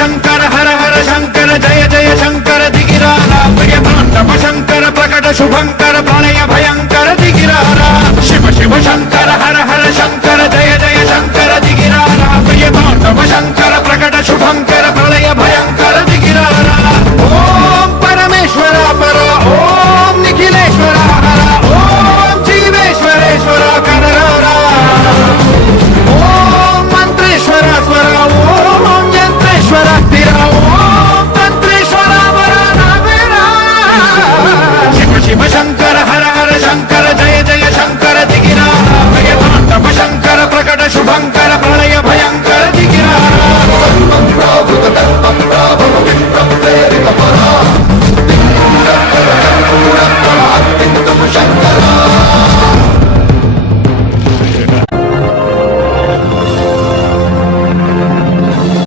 శంకర హర హర శంకర జయ జయ శంకర దిగిరారా ప్రియ తాండవ శంకర ప్రకట శుభంకర ప్రళయ భయంకర దిగిరారా శివ శివ శంకర హర హర శంకర జయ జయ శంకర దిగిరారా ప్రియ తాండవ శంకర ప్రకట శుభంకర